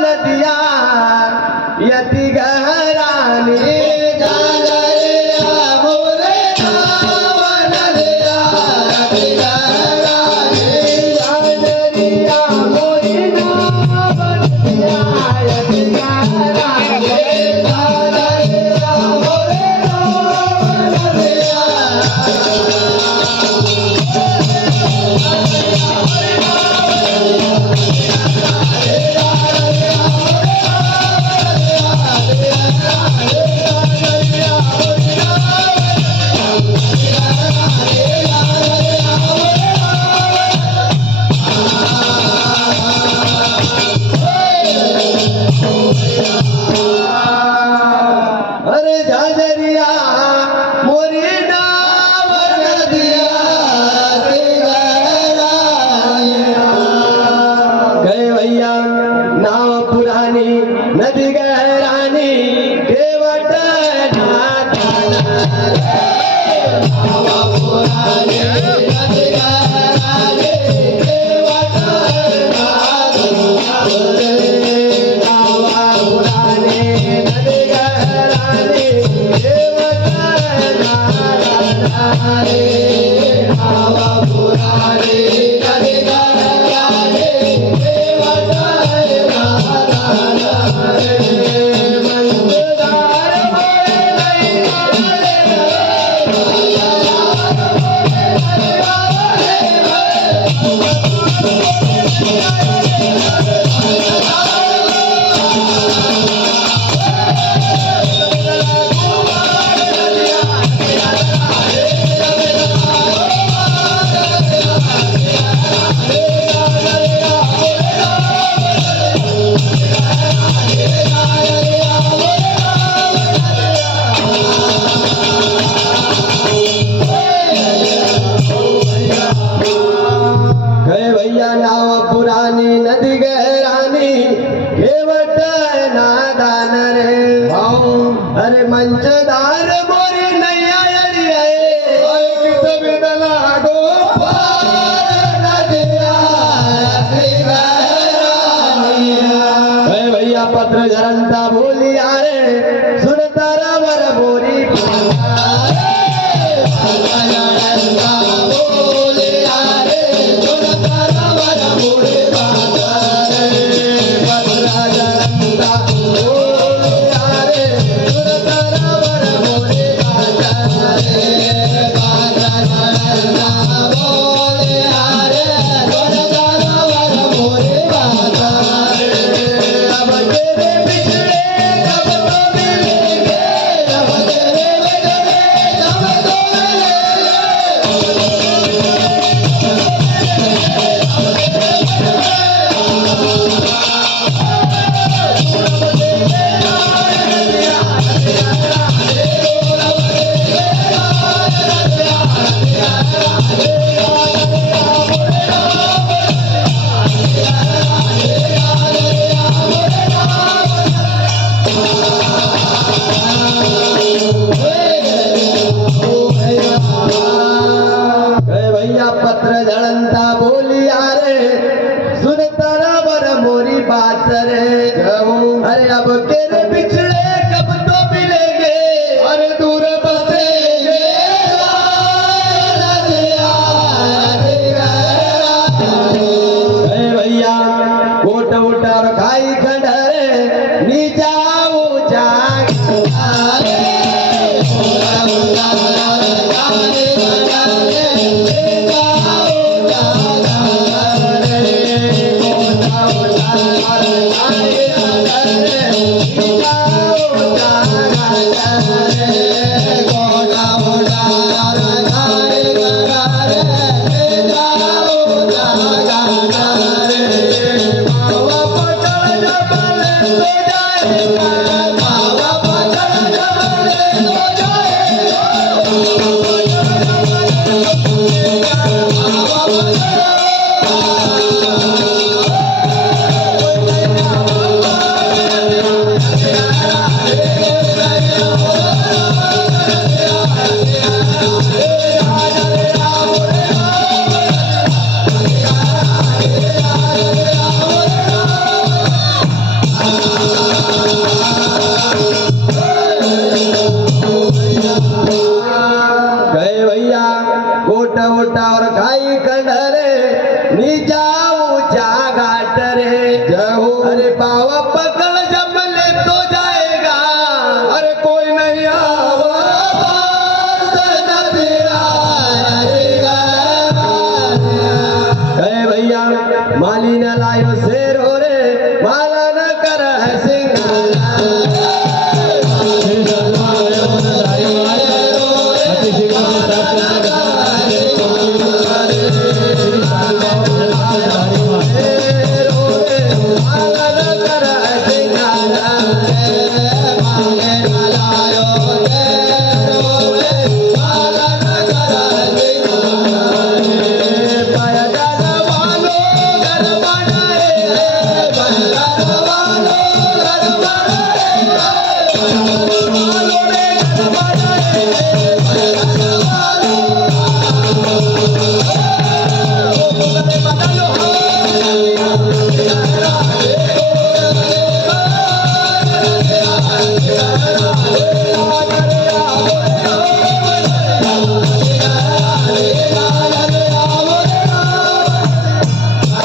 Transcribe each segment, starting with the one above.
नदिया यति गहरानी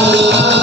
Amém.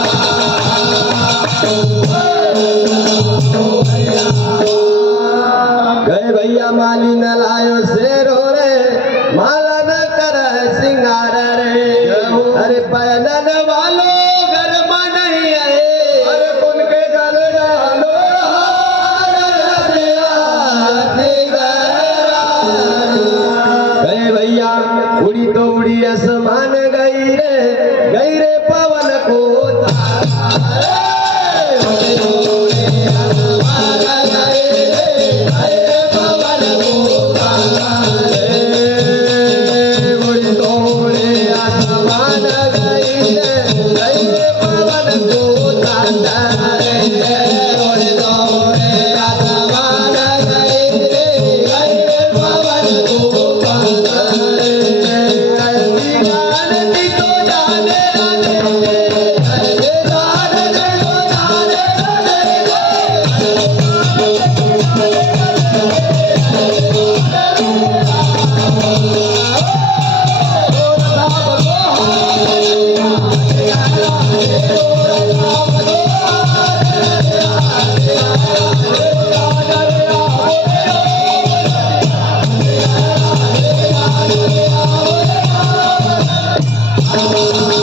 गए